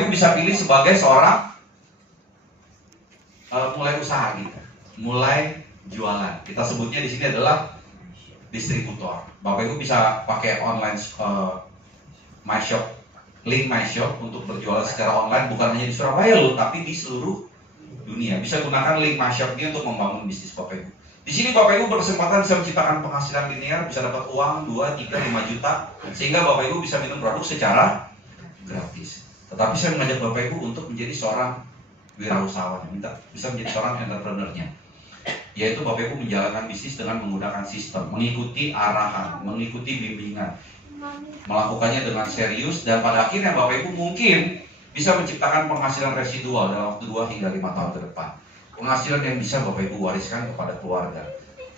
Bapak Ibu bisa pilih sebagai seorang mulai usaha gitu, mulai jualan. Kita sebutnya di sini adalah distributor. Bapak Ibu bisa pakai online My Shop, link My Shop untuk berjualan secara online, bukan hanya di Surabaya loh, tapi di seluruh dunia. Bisa gunakan link My Shop ini untuk membangun bisnis Bapak Ibu. Di sini Bapak Ibu berkesempatan bisa menciptakan penghasilan linear, bisa dapat uang 2, 3, 5 juta, sehingga Bapak Ibu bisa minum produk secara gratis. Tetapi saya mengajak Bapak Ibu untuk menjadi seorang wirausahawan, bisa menjadi seorang entrepreneur-nya, yaitu Bapak Ibu menjalankan bisnis dengan menggunakan sistem, mengikuti arahan, mengikuti bimbingan, melakukannya dengan serius, dan pada akhirnya Bapak Ibu mungkin bisa menciptakan penghasilan residual dalam waktu 2 hingga 5 tahun ke depan. Penghasilan yang bisa Bapak Ibu wariskan kepada keluarga.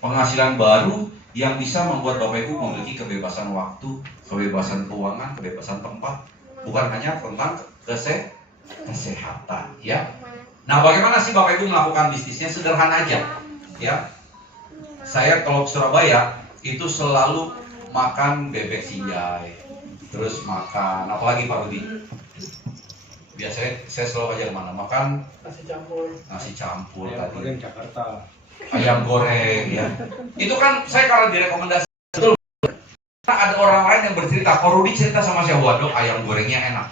Penghasilan baru yang bisa membuat Bapak Ibu memiliki kebebasan waktu, kebebasan keuangan, kebebasan tempat, bukan hanya tentang kesehatan, ya. Nah, bagaimana sih Bapak Ibu melakukan bisnisnya? Sederhana aja, ya. Saya kalau ke Surabaya itu selalu makan bebek sinjai, terus makan apalagi Pak Budi? Biasanya saya selalu aja kemana? Makan nasi campur ayam tadi, goreng Jakarta, ayam goreng, ya. Itu kan saya kalau direkomendasi betul. Ada orang lain yang bercerita, kalau Rudi cerita sama saya, waduh ayam gorengnya enak.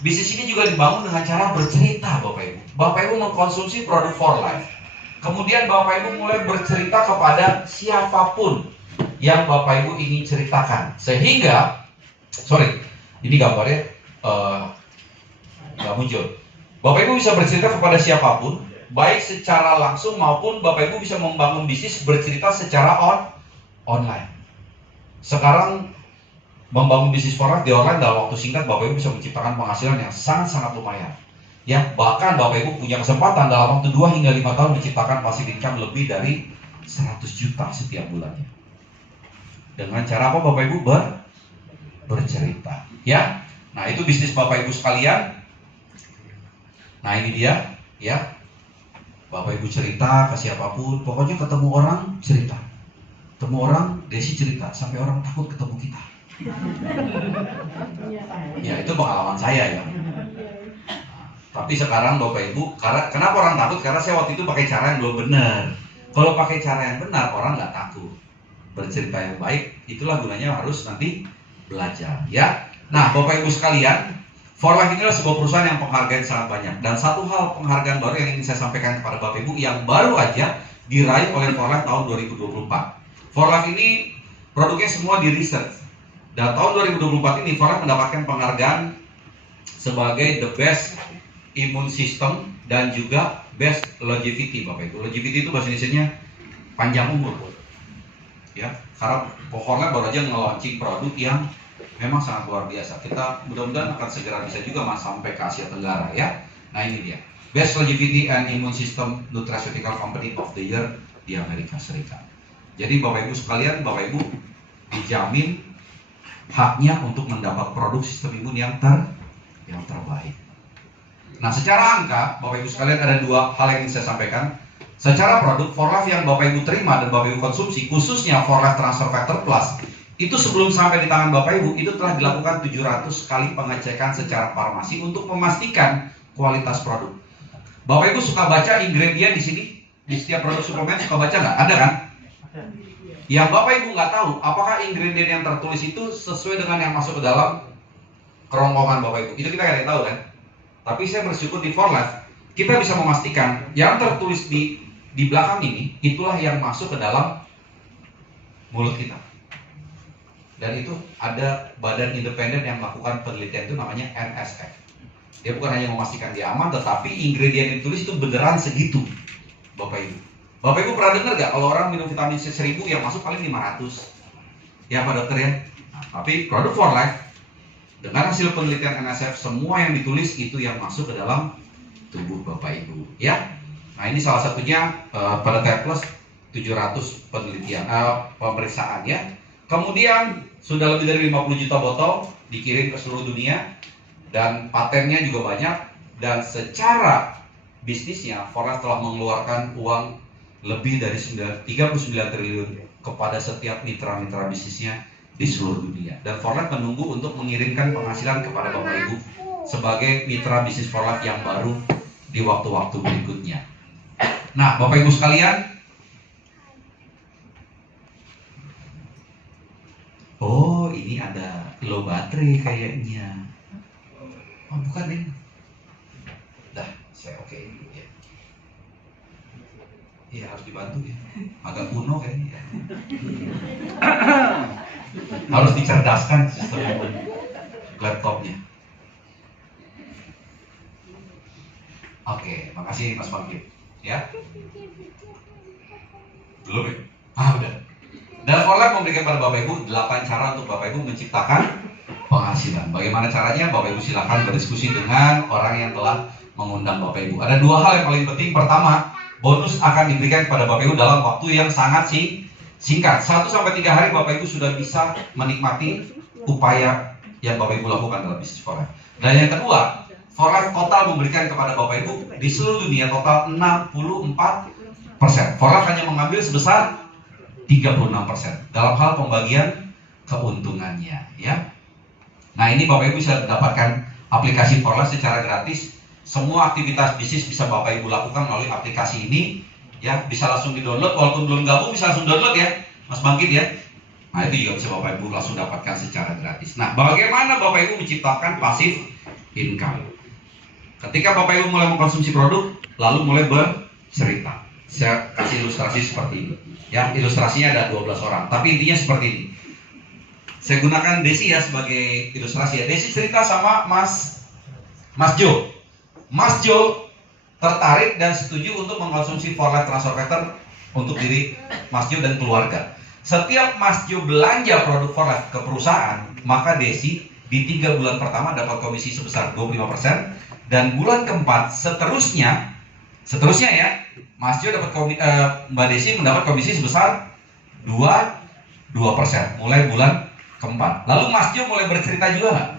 Bisnis ini juga dibangun dengan cara bercerita Bapak Ibu. Bapak Ibu mengkonsumsi produk For Life. Kemudian Bapak Ibu mulai bercerita kepada siapapun yang Bapak Ibu ingin ceritakan. Sehingga, ini gambarnya nggak muncul. Bapak Ibu bisa bercerita kepada siapapun, baik secara langsung maupun Bapak Ibu bisa membangun bisnis bercerita secara online. Sekarang membangun bisnis For Life di online dalam waktu singkat, Bapak Ibu bisa menciptakan penghasilan yang sangat-sangat lumayan. Ya, bahkan Bapak Ibu punya kesempatan dalam waktu 2 hingga 5 tahun menciptakan passive income lebih dari 100 juta setiap bulannya. Dengan cara apa Bapak Ibu? Bercerita. Ya. Nah, itu bisnis Bapak Ibu sekalian. Nah, ini dia, ya. Bapak Ibu cerita ke siapapun, pokoknya ketemu orang cerita. Ketemu orang, Desi cerita, sampai orang takut ketemu kita. Ya, itu pengalaman saya ya. Tapi sekarang Bapak Ibu, kenapa orang takut? Karena saya waktu itu pakai cara yang belum benar. Kalau pakai cara yang benar, orang nggak takut. Bercerita yang baik, itulah gunanya harus nanti belajar, ya. Nah, Bapak Ibu sekalian, For Life inilah sebuah perusahaan yang penghargaan sangat banyak. Dan satu hal penghargaan baru yang ingin saya sampaikan kepada Bapak Ibu yang baru aja diraih oleh For Life tahun 2024. For Life ini produknya semua di research. Dan tahun 2024 ini For Life mendapatkan penghargaan sebagai the best immune system dan juga best longevity Bapak Ibu. Longevity itu bahasa Indonesianya panjang umur. Ya, karena pokoknya baru aja nge-launching produk yang memang sangat luar biasa. Kita mudah-mudahan akan segera bisa juga sampai ke Asia Tenggara, ya. Nah, ini dia. Best Longevity and Immune System Nutraceutical Company of the Year di Amerika Serikat. Jadi Bapak Ibu sekalian, Bapak Ibu dijamin haknya untuk mendapat produk sistem imun yang terbaik. Nah, secara angka, Bapak Ibu sekalian ada 2 hal yang ingin saya sampaikan. Secara produk For Life yang Bapak Ibu terima dan Bapak Ibu konsumsi, khususnya For Life Transfer Factor Plus, itu sebelum sampai di tangan Bapak Ibu, itu telah dilakukan 700 kali pengecekan secara farmasi untuk memastikan kualitas produk. Bapak Ibu suka baca ingredient di sini? Di setiap produk suplemen suka baca nggak? Ada kan? Yang Bapak Ibu nggak tahu, apakah ingredient yang tertulis itu sesuai dengan yang masuk ke dalam kerongkongan Bapak Ibu? Itu kita nggak ada yang tahu kan? Tapi saya bersyukur di For Life, kita bisa memastikan yang tertulis di belakang ini, itulah yang masuk ke dalam mulut kita. Dan itu ada badan independen yang melakukan penelitian, itu namanya NSF. Dia bukan hanya memastikan dia aman, tetapi ingredient yang ditulis itu beneran segitu, Bapak Ibu. Bapak Ibu pernah dengar gak kalau orang minum vitamin C 1000 yang masuk paling 500? Ya Pak Dokter ya. Nah, tapi produk For Life dengan hasil penelitian NSF, semua yang ditulis itu yang masuk ke dalam tubuh Bapak Ibu, ya. Nah, ini salah satunya pada Tab Plus 700 penelitian pemeriksaan, ya. Kemudian sudah lebih dari 50 juta botol dikirim ke seluruh dunia dan patennya juga banyak, dan secara bisnisnya For Life telah mengeluarkan uang lebih dari 39 triliun kepada setiap mitra-mitra bisnisnya di seluruh dunia. Dan For Life menunggu untuk mengirimkan penghasilan kepada Bapak Ibu sebagai mitra bisnis For Life yang baru di waktu-waktu berikutnya. Nah, Bapak Ibu sekalian, oh ini ada low baterai kayaknya. Oh bukan ini. Dah, saya oke dulu ya. Iya harus dibantu ya. Agak kuno kayaknya ya. Harus dicerdaskan sistem laptopnya. Oke, makasih Mas Bangkit. Ya. Belum ya? Udah. Dan For Life memberikan pada Bapak Ibu 8 cara untuk Bapak Ibu menciptakan penghasilan. Bagaimana caranya? Bapak Ibu silakan berdiskusi dengan orang yang telah mengundang Bapak Ibu. Ada 2 hal yang paling penting. Pertama, bonus akan diberikan kepada Bapak Ibu dalam waktu yang sangat singkat. 1-3 hari Bapak Ibu sudah bisa menikmati upaya yang Bapak Ibu lakukan dalam bisnis For Life. Dan yang kedua, For Life total memberikan kepada Bapak Ibu di seluruh dunia total 64%. For Life hanya mengambil sebesar 36% dalam hal pembagian keuntungannya, ya. Nah, ini Bapak Ibu bisa mendapatkan aplikasi For Life secara gratis. Semua aktivitas bisnis bisa Bapak Ibu lakukan melalui aplikasi ini, ya. Bisa langsung di-download, walaupun belum gabung bisa langsung download ya, Mas Bangkit ya. Nah, itu juga bisa Bapak Ibu langsung dapatkan secara gratis. Nah, bagaimana Bapak Ibu menciptakan passive income? Ketika Bapak Ibu mulai mengkonsumsi produk, lalu mulai bercerita. Saya kasih ilustrasi seperti ini. Ya, ilustrasinya ada 12 orang, tapi intinya seperti ini. Saya gunakan Desi ya sebagai ilustrasi ya. Desi cerita sama Mas Jo. Mas Jo tertarik dan setuju untuk mengkonsumsi For Life Transfer Factor untuk diri Mas Jo dan keluarga. Setiap Mas Jo belanja produk For Life ke perusahaan, maka Desi di 3 bulan pertama dapat komisi sebesar 25%, dan bulan keempat seterusnya ya, Mas Jo dapat Mbak Desi mendapat komisi sebesar 2% mulai bulan keempat. Lalu Mas Jo mulai bercerita juga nggak?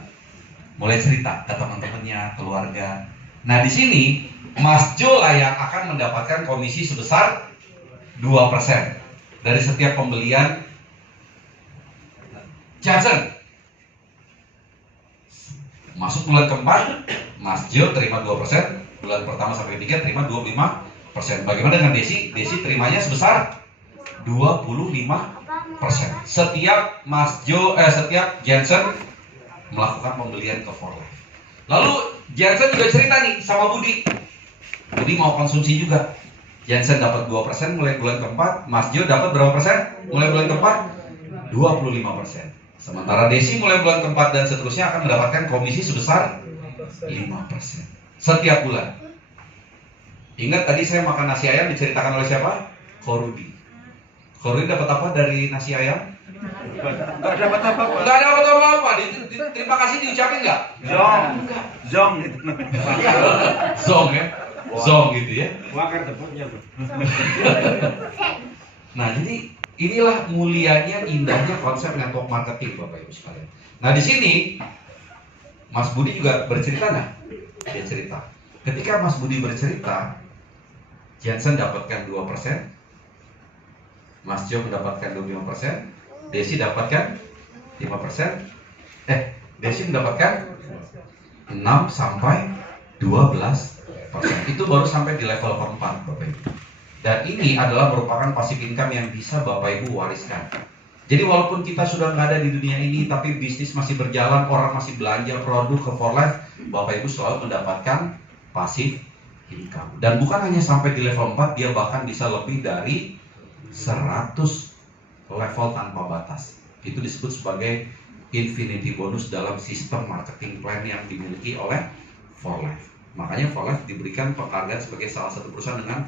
Mulai cerita ke teman-temannya, keluarga. Nah, di sini Mas Jo lah yang akan mendapatkan komisi sebesar 2% dari setiap pembelian Johnson. Masuk bulan keempat, Mas Jo terima 2%, bulan pertama sampai 3 terima 25%. Bagaimana dengan Desi? Desi terimanya sebesar 25%. Setiap setiap Jensen melakukan pembelian ke For Life. Lalu Jensen juga cerita nih sama Budi. Budi mau konsumsi juga. Jensen dapat 2% mulai bulan keempat, Mas Jo dapat berapa persen? Mulai bulan keempat 25%. Sementara Desi mulai bulan keempat dan seterusnya akan mendapatkan komisi sebesar 5% setiap bulan. Ingat tadi saya makan nasi ayam diceritakan oleh siapa? Korudi. Korudi dapat apa dari nasi ayam? Enggak dapat apa-apa. Enggak dapat apa-apa. Terima kasih diucapin enggak? Zong gitu. Zong ya. Zong gitu ya. Wakar tepungnya, Bro. Nah, jadi inilah mulianya, indahnya konsep network marketing Bapak Ibu sekalian. Nah, di sini Mas Budi juga bercerita nggak? Dia cerita. Ketika Mas Budi bercerita, Jensen dapatkan 2%, Mas Jo mendapatkan 25%, Desi dapatkan 5%, Desi mendapatkan 6 sampai 12%. Itu baru sampai di level keempat Bapak Ibu. Dan ini adalah merupakan passive income yang bisa Bapak Ibu wariskan. Jadi walaupun kita sudah nggak ada di dunia ini, tapi bisnis masih berjalan, orang masih belanja produk ke For Life, Bapak Ibu selalu mendapatkan passive income. Dan bukan hanya sampai di level 4, dia bahkan bisa lebih dari 100 level tanpa batas. Itu disebut sebagai infinity bonus dalam sistem marketing plan yang dimiliki oleh For Life. Makanya For Life diberikan penghargaan sebagai salah satu perusahaan dengan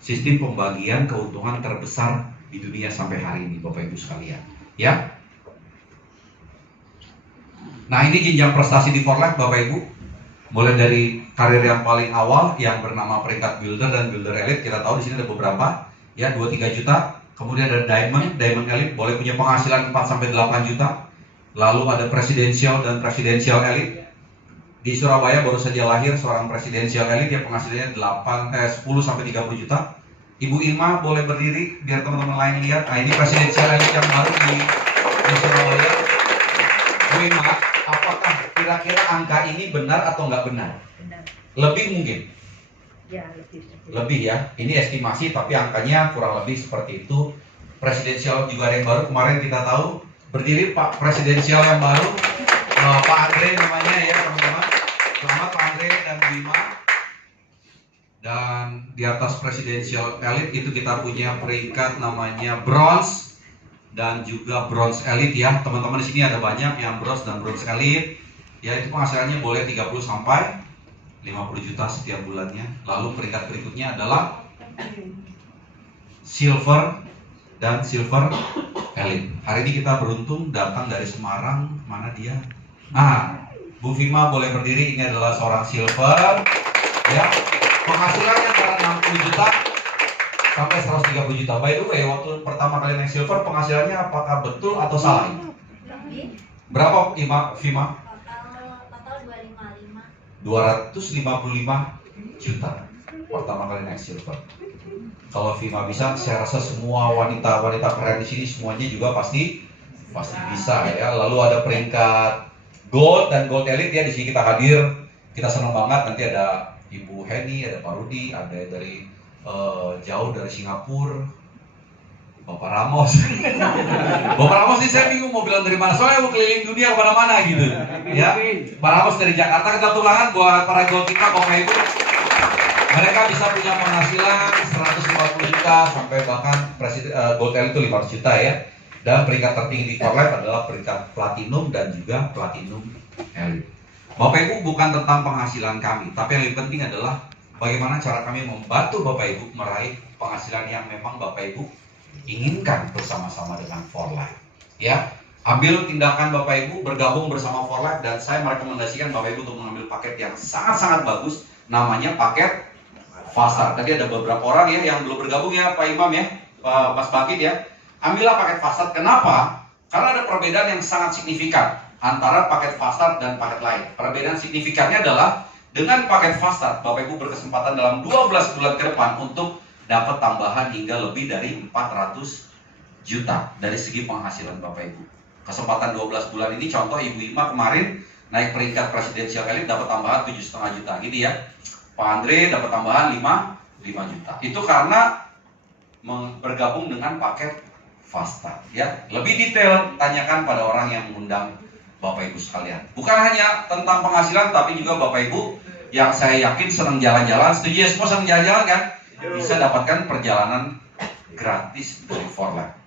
sistem pembagian keuntungan terbesar di dunia sampai hari ini, Bapak Ibu sekalian. Ya. Nah, ini jenjang prestasi di For Life Bapak Ibu. Mulai dari karir yang paling awal yang bernama peringkat builder dan builder elite, kita tahu di sini ada beberapa, ya 2-3 juta. Kemudian ada diamond elite, boleh punya penghasilan 4-8 juta. Lalu ada presidential dan presidential elite. Di Surabaya baru saja lahir seorang presidential elite yang penghasilannya 10-30 juta. Ibu Irma boleh berdiri biar teman-teman lain lihat. Nah, ini presidential elite yang baru di Surabaya. Wima, apakah kira-kira angka ini benar atau nggak benar? Benar. Lebih mungkin? Ya, lebih. Lebih ya. Ini estimasi tapi angkanya kurang lebih seperti itu. Presidensial juga ada yang baru. Kemarin kita tahu berdiri Pak Presidensial yang baru, Pak Andre namanya ya teman-teman. Selamat Pak Andre dan Wima. Dan di atas Presidensial Elite itu kita punya peringkat namanya Bronze dan juga Bronze Elite ya. Teman-teman di sini ada banyak yang Bronze dan Bronze Elite. Ya itu penghasilannya boleh 30 sampai 50 juta setiap bulannya. Lalu peringkat berikutnya adalah Silver dan Silver Elite. Hari ini kita beruntung datang dari Semarang. Mana dia? Bu Vima boleh berdiri. Ini adalah seorang Silver. Ya, penghasilannya antara 60 juta sampai 130 juta. By the way, waktu pertama kali naik Silver, penghasilannya apakah betul atau salah? Berapa Vima? Total 255. 255 juta pertama kali naik Silver. Kalau Vima bisa, saya rasa semua wanita-wanita keren di sini semuanya juga pasti bisa ya. Lalu ada peringkat Gold dan Gold Elite ya, di sini kita hadir. Kita senang banget. Nanti ada Ibu Heni, ada Pak Rudi, ada dari jauh dari Singapura, Bapak Ramos. Bapak Ramos ini saya bingung mau bilang dari mana. Soalnya mau keliling dunia kemana-mana gitu. Ya, Pak Ramos dari Jakarta. Kita tulangan buat para gold kita, Bapak Ibu. Mereka bisa punya penghasilan 150 juta sampai bahkan Gold Elite itu 500 juta ya. Dan peringkat tertinggi di For Life adalah peringkat Platinum dan juga Platinum Elite. Bapak Ibu, bukan tentang penghasilan kami, tapi yang lebih penting adalah bagaimana cara kami membantu Bapak Ibu meraih penghasilan yang memang Bapak Ibu inginkan bersama-sama dengan For Life. Ya, ambil tindakan Bapak Ibu bergabung bersama For Life, dan saya merekomendasikan Bapak Ibu untuk mengambil paket yang sangat-sangat bagus, namanya paket Fast Start. Tadi ada beberapa orang ya yang belum bergabung ya, Pak Imam ya, Mas Bakit ya. Ambillah paket Fast Start. Kenapa? Karena ada perbedaan yang sangat signifikan antara paket Fast Start dan paket lain. Perbedaan signifikannya adalah dengan paket Fast Start, Bapak Ibu berkesempatan dalam 12 bulan ke depan untuk dapat tambahan hingga lebih dari 400 juta dari segi penghasilan Bapak Ibu. Kesempatan 12 bulan ini, contoh Ibu Ima kemarin naik peringkat Presidensial Elite dapat tambahan 7,5 juta gitu ya. Pak Andre dapat tambahan 5 juta. Itu karena bergabung dengan paket Fast Start ya. Lebih detail tanyakan pada orang yang mengundang Bapak Ibu sekalian. Bukan hanya tentang penghasilan, tapi juga Bapak Ibu yang saya yakin senang jalan-jalan. Setuju ya semua senang jalan-jalan kan? Bisa dapatkan perjalanan gratis dari For Life.